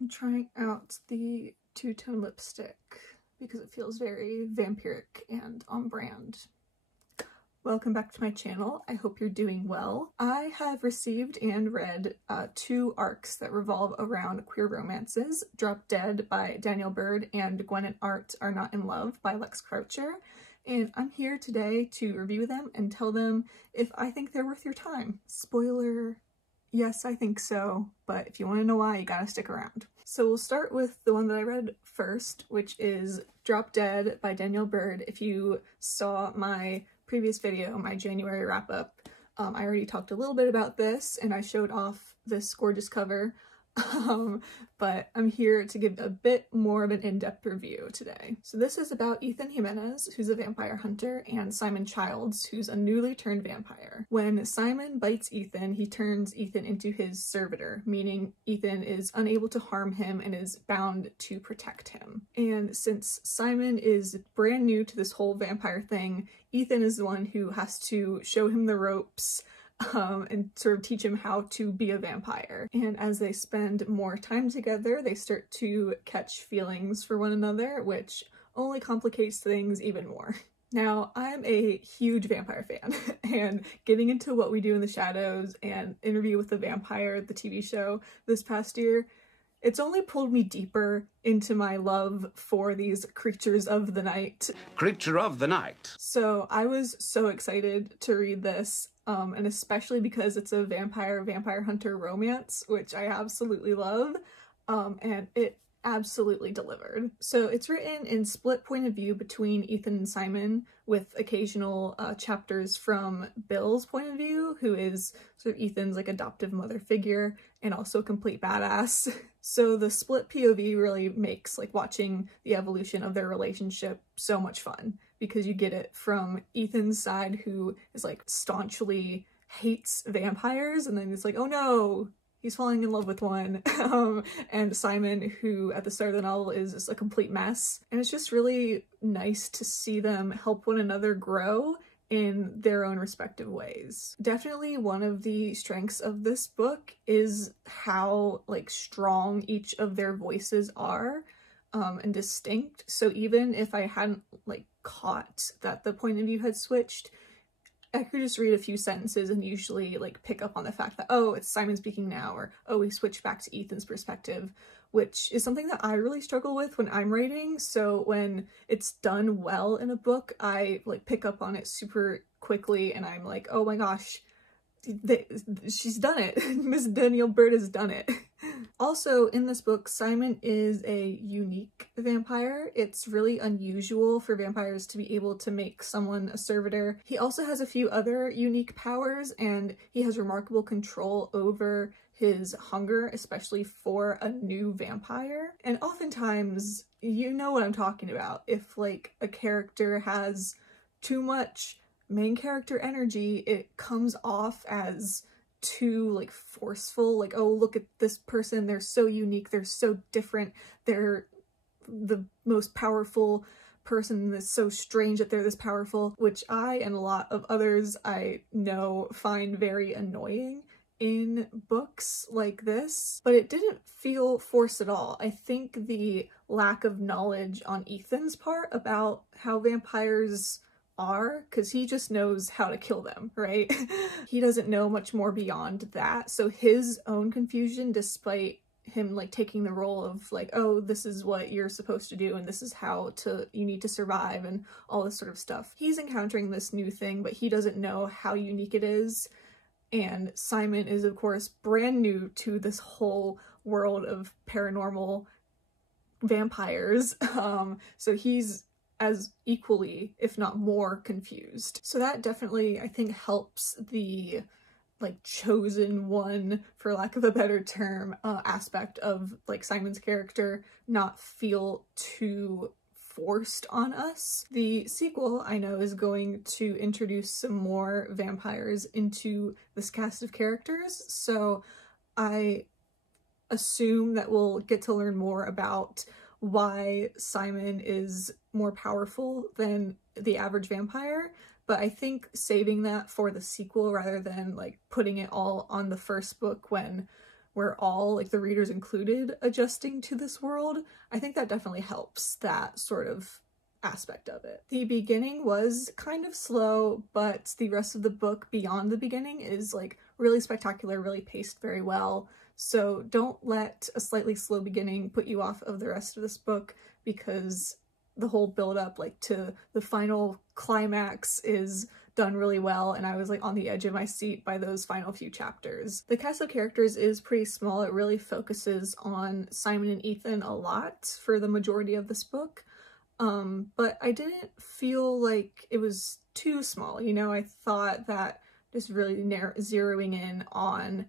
I'm trying out the two-tone lipstick because it feels very vampiric and on brand. Welcome back to my channel. I hope you're doing well. I have received and read 2 arcs that revolve around queer romances, Drop Dead by Danielle Bird and Gwen and Art Are Not in Love by Lex Croucher. And I'm here today to review them and tell them if I think they're worth your time. Spoiler, yes, I think so, but if you want to know why, you gotta stick around. So we'll start with the one that I read first, which is Drop Dead by Danielle Bird. If you saw my previous video, my January wrap-up, I already talked a little bit about this and I showed off this gorgeous cover, but I'm here to give a bit more of an in-depth review today. So this is about Ethan Jimenez, who's a vampire hunter, and Simon Childs, who's a newly turned vampire. When Simon bites Ethan, he turns Ethan into his servitor, meaning Ethan is unable to harm him and is bound to protect him. And since Simon is brand new to this whole vampire thing, Ethan is the one who has to show him the ropes, and sort of teach him how to be a vampire. And as they spend more time together, they start to catch feelings for one another, which only complicates things even more. Now, I'm a huge vampire fan, and getting into What We Do in the Shadows and Interview with the Vampire, the TV show, this past year, it's only pulled me deeper into my love for these creatures of the night. Creature of the night. So I was so excited to read this, and especially because it's a vampire hunter romance, which I absolutely love, and it absolutely delivered. So it's written in split point of view between Ethan and Simon, with occasional chapters from Bill's point of view, who is sort of Ethan's like adoptive mother figure and also a complete badass. So the split POV really makes like watching the evolution of their relationship so much fun, because you get it from Ethan's side, who is like staunchly hates vampires, and then it's like, oh no, he's falling in love with one, and Simon, who at the start of the novel is just a complete mess. And it's just really nice to see them help one another grow in their own respective ways. Definitely one of the strengths of this book is how like strong each of their voices are, and distinct. So even if I hadn't like caught that the point of view had switched, I could just read a few sentences and usually like pick up on the fact that, oh, it's Simon speaking now, or oh, we switched back to Ethan's perspective, which is something that I really struggle with when I'm writing. So when it's done well in a book, I like pick up on it super quickly and I'm like, oh my gosh, she's done it. Miss Danielle Bird has done it. Also, in this book, Simon is a unique vampire. It's really unusual for vampires to be able to make someone a servitor. He also has a few other unique powers, and he has remarkable control over his hunger, especially for a new vampire. And oftentimes, you know what I'm talking about. If like a character has too much main character energy, it comes off as too like forceful, like, oh, look at this person, they're so unique, they're so different, they're the most powerful person, that's so strange that they're this powerful, which I and a lot of others I know find very annoying in books like this. But it didn't feel forced at all. I think the lack of knowledge on Ethan's part about how vampires are, because he just knows how to kill them, right? He doesn't know much more beyond that. So his own confusion, despite him like taking the role of like, oh, this is what you're supposed to do and this is how you need to survive and all this sort of stuff. He's encountering this new thing, but he doesn't know how unique it is. And Simon is, of course, brand new to this whole world of paranormal vampires. So he's as equally, if not more, confused. So that definitely, I think, helps the like chosen one, for lack of a better term, aspect of like Simon's character not feel too forced on us. The sequel, I know, is going to introduce some more vampires into this cast of characters, so I assume that we'll get to learn more about why Simon is more powerful than the average vampire, but I think saving that for the sequel rather than like putting it all on the first book when we're all, like the readers included, adjusting to this world, I think that definitely helps that sort of aspect of it. The beginning was kind of slow, but the rest of the book beyond the beginning is like really spectacular, really paced very well. So don't let a slightly slow beginning put you off of the rest of this book, because the whole build up like to the final climax is done really well, and I was like on the edge of my seat by those final few chapters. The cast of characters is pretty small. It really focuses on Simon and Ethan a lot for the majority of this book, but I didn't feel like it was too small. You know, I thought that just really zeroing in on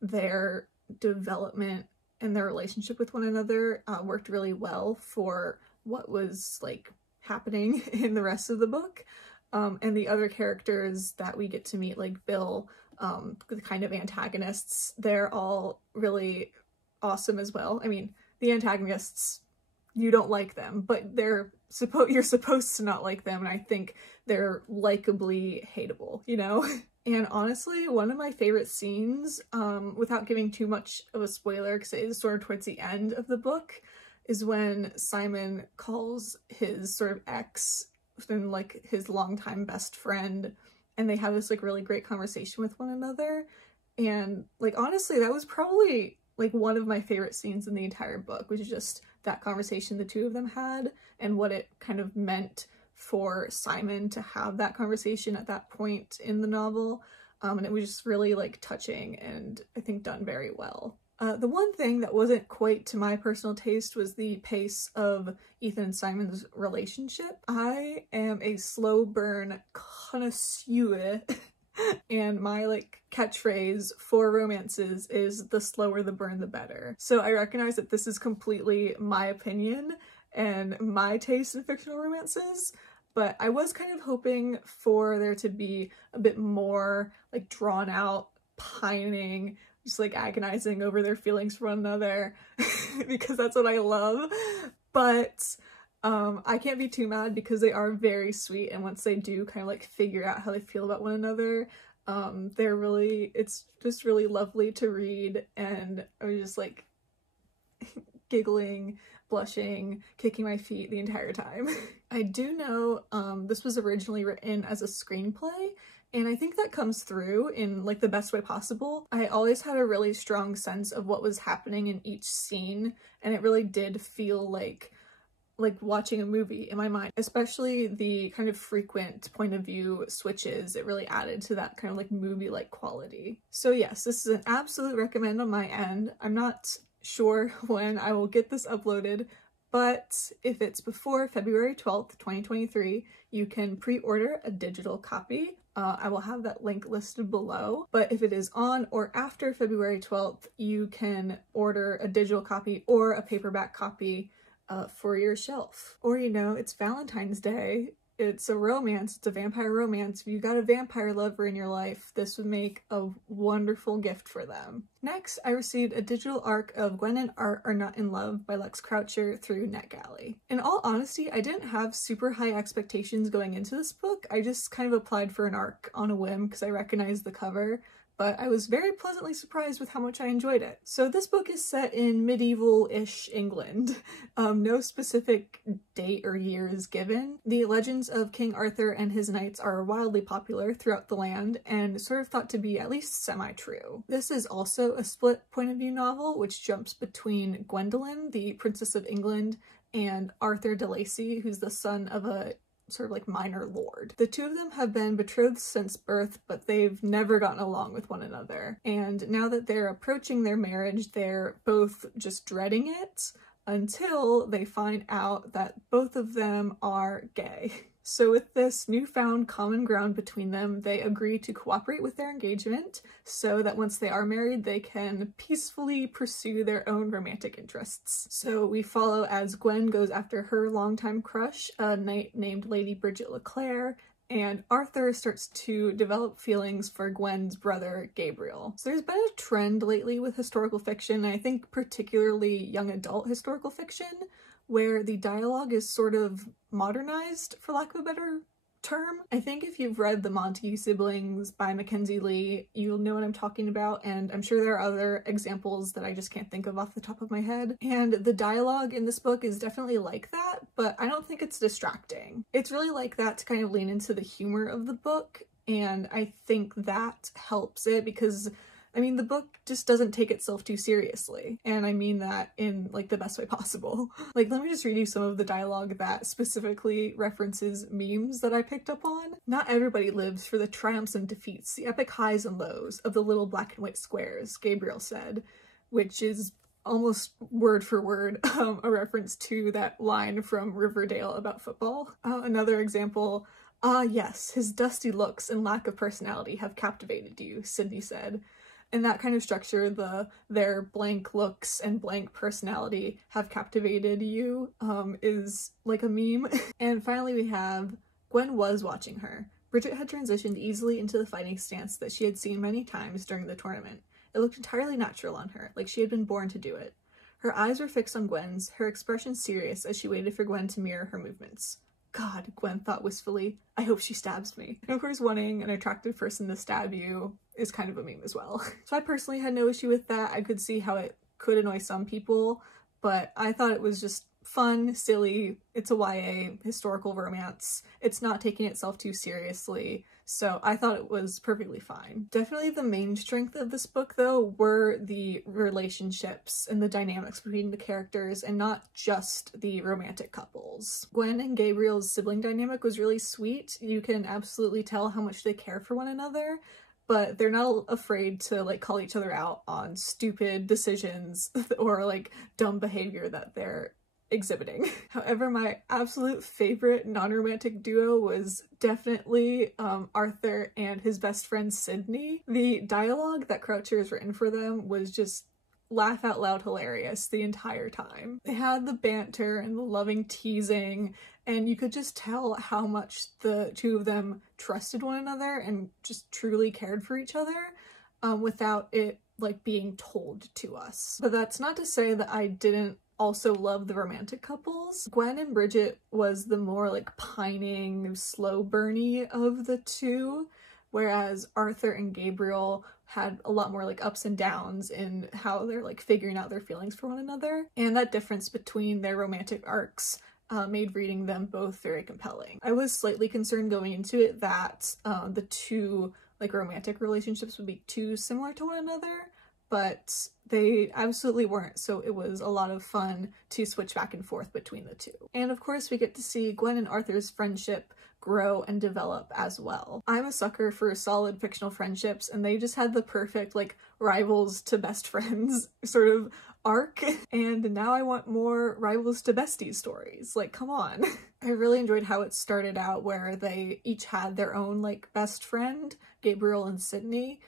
their development and their relationship with one another worked really well for what was like happening in the rest of the book. And the other characters that we get to meet, like Bill, the kind of antagonists, they're all really awesome as well. I mean, the antagonists, you don't like them, but you're supposed to not like them, and I think they're likably hateable, you know? And honestly, one of my favorite scenes, without giving too much of a spoiler because it is sort of towards the end of the book, is when Simon calls his sort of ex and like his longtime best friend, and they have this like really great conversation with one another. And like honestly, that was probably like one of my favorite scenes in the entire book, which is just that conversation the two of them had and what it kind of meant for Simon to have that conversation at that point in the novel. And it was just really like touching and I think done very well. The one thing that wasn't quite to my personal taste was the pace of Ethan and Simon's relationship. I am a slow burn connoisseur and my like catchphrase for romances is the slower the burn the better. So I recognize that this is completely my opinion and my taste in fictional romances, but I was kind of hoping for there to be a bit more like drawn out pining, just like agonizing over their feelings for one another because that's what I love. But I can't be too mad because they are very sweet, and once they do kind of like figure out how they feel about one another, it's just really lovely to read, and I was just like giggling, blushing, kicking my feet the entire time. I do know this was originally written as a screenplay, and I think that comes through in like the best way possible. I always had a really strong sense of what was happening in each scene, and it really did feel like watching a movie in my mind, especially the kind of frequent point of view switches. It really added to that kind of like movie-like quality. So yes, this is an absolute recommend on my end. I'm not sure when I will get this uploaded, but if it's before February 12th, 2023, you can pre-order a digital copy. I will have that link listed below, but if it is on or after February 12th, you can order a digital copy or a paperback copy for your shelf. Or, you know, it's Valentine's Day. It's a romance. It's a vampire romance. If you got a vampire lover in your life, this would make a wonderful gift for them. Next, I received a digital arc of Gwen and Art Are Not in Love by Lex Croucher through NetGalley. In all honesty, I didn't have super high expectations going into this book. I just kind of applied for an arc on a whim because I recognized the cover, but I was very pleasantly surprised with how much I enjoyed it. So this book is set in medieval-ish England. No specific date or year is given. The legends of King Arthur and his knights are wildly popular throughout the land and sort of thought to be at least semi-true. This is also a split point of view novel, which jumps between Gwendolyn, the Princess of England, and Arthur de Lacy, who's the son of a sort of like minor lord. The two of them have been betrothed since birth, but they've never gotten along with one another. And now that they're approaching their marriage, they're both just dreading it until they find out that both of them are gay. So with this newfound common ground between them, they agree to cooperate with their engagement so that once they are married, they can peacefully pursue their own romantic interests. So we follow as Gwen goes after her longtime crush, a knight named Lady Bridget LeClaire, and Arthur starts to develop feelings for Gwen's brother, Gabriel. So there's been a trend lately with historical fiction, and I think particularly young adult historical fiction, where the dialogue is sort of modernized, for lack of a better term. I think if you've read The Montague Siblings by Mackenzie Lee, you'll know what I'm talking about, and I'm sure there are other examples that I just can't think of off the top of my head. And the dialogue in this book is definitely like that, but I don't think it's distracting. It's really like that to kind of lean into the humor of the book, and I think that helps it because I mean, the book just doesn't take itself too seriously, and I mean that in, like, the best way possible. Like, let me just read you some of the dialogue that specifically references memes that I picked up on. "Not everybody lives for the triumphs and defeats, the epic highs and lows of the little black and white squares," Gabriel said, which is almost word for word a reference to that line from Riverdale about football. Another example, "Ah yes, his dusty looks and lack of personality have captivated you," Sydney said. And that kind of structure, their blank looks and blank personality have captivated you, is like a meme. And finally we have, "Gwen was watching her. Bridget had transitioned easily into the fighting stance that she had seen many times during the tournament. It looked entirely natural on her, like she had been born to do it. Her eyes were fixed on Gwen's, her expression serious as she waited for Gwen to mirror her movements. God," Gwen thought wistfully, "I hope she stabs me." And of course, wanting an attractive person to stab you is kind of a meme as well. So I personally had no issue with that. I could see how it could annoy some people, but I thought it was just fun, silly. It's a YA historical romance. It's not taking itself too seriously, so I thought it was perfectly fine. Definitely the main strength of this book, though, were the relationships and the dynamics between the characters, and not just the romantic couples. Gwen and Gabriel's sibling dynamic was really sweet. You can absolutely tell how much they care for one another, but they're not afraid to, like, call each other out on stupid decisions or, like, dumb behavior that they're exhibiting. However, my absolute favorite non-romantic duo was definitely Arthur and his best friend Sydney. The dialogue that Croucher has written for them was just laugh out loud hilarious the entire time. They had the banter and the loving teasing, and you could just tell how much the two of them trusted one another and just truly cared for each other without it, like, being told to us. But that's not to say that I didn't also love the romantic couples. Gwen and Bridget was the more, like, pining, slow burny of the two, whereas Arthur and Gabriel had a lot more, like, ups and downs in how they're, like, figuring out their feelings for one another. And that difference between their romantic arcs made reading them both very compelling. I was slightly concerned going into it that the two, like, romantic relationships would be too similar to one another, but they absolutely weren't, so it was a lot of fun to switch back and forth between the two. And of course we get to see Gwen and Arthur's friendship grow and develop as well. I'm a sucker for solid fictional friendships, and they just had the perfect, like, rivals to best friends sort of arc, and now I want more rivals to besties stories. Like, come on. I really enjoyed how it started out where they each had their own, like, best friend, Gabriel and Sydney,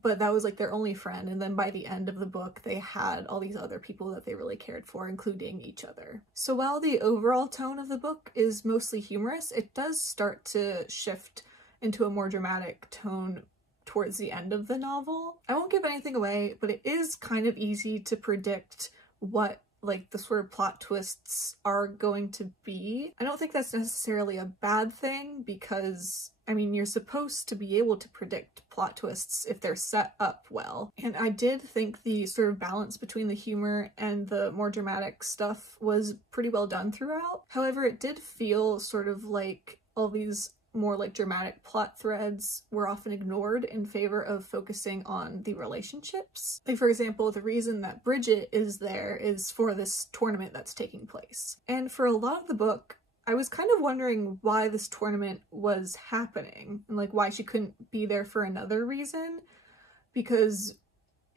but that was, like, their only friend, and then by the end of the book they had all these other people that they really cared for, including each other. So while the overall tone of the book is mostly humorous, it does start to shift into a more dramatic tone towards the end of the novel. I won't give anything away, but it is kind of easy to predict what, like, the sort of plot twists are going to be. I don't think that's necessarily a bad thing because, I mean, you're supposed to be able to predict plot twists if they're set up well. And I did think the sort of balance between the humor and the more dramatic stuff was pretty well done throughout. However, it did feel sort of like all these more, like, dramatic plot threads were often ignored in favor of focusing on the relationships. Like, for example, the reason that Bridget is there is for this tournament that's taking place. And for a lot of the book, I was kind of wondering why this tournament was happening and, like, why she couldn't be there for another reason, because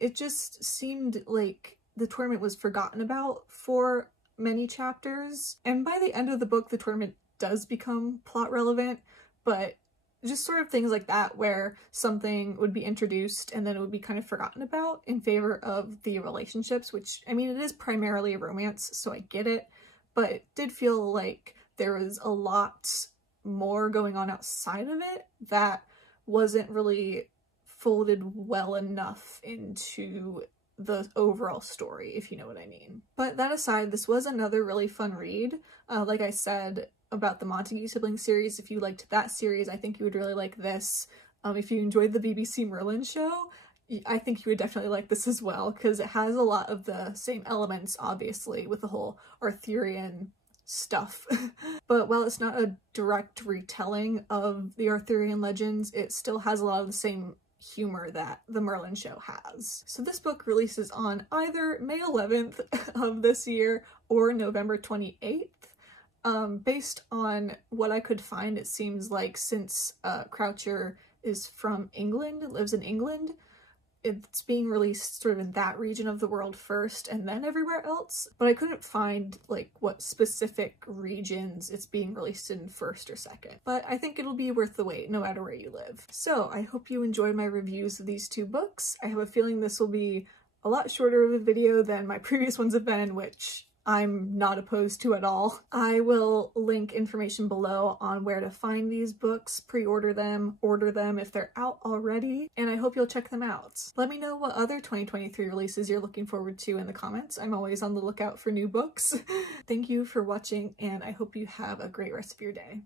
it just seemed like the tournament was forgotten about for many chapters. And by the end of the book, the tournament does become plot relevant, but just sort of things like that where something would be introduced and then it would be kind of forgotten about in favor of the relationships, which, I mean, it is primarily a romance, so I get it, but it did feel like there was a lot more going on outside of it that wasn't really folded well enough into the overall story, if you know what I mean. But that aside, this was another really fun read. Like I said, about the Montague siblings series. If you liked that series, I think you would really like this. If you enjoyed the BBC Merlin show, I think you would definitely like this as well, because it has a lot of the same elements, obviously, with the whole Arthurian stuff. But while it's not a direct retelling of the Arthurian legends, it still has a lot of the same humor that the Merlin show has. So this book releases on either May 11th of this year or November 28th. Based on what I could find, it seems like since Croucher is from England, lives in England, it's being released sort of in that region of the world first and then everywhere else, but I couldn't find like what specific regions it's being released in first or second. But I think it'll be worth the wait no matter where you live. So I hope you enjoyed my reviews of these two books. I have a feeling this will be a lot shorter of a video than my previous ones have been, which I'm not opposed to at all. I will link information below on where to find these books, pre-order them, order them if they're out already, and I hope you'll check them out. Let me know what other 2023 releases you're looking forward to in the comments. I'm always on the lookout for new books. Thank you for watching, and I hope you have a great rest of your day.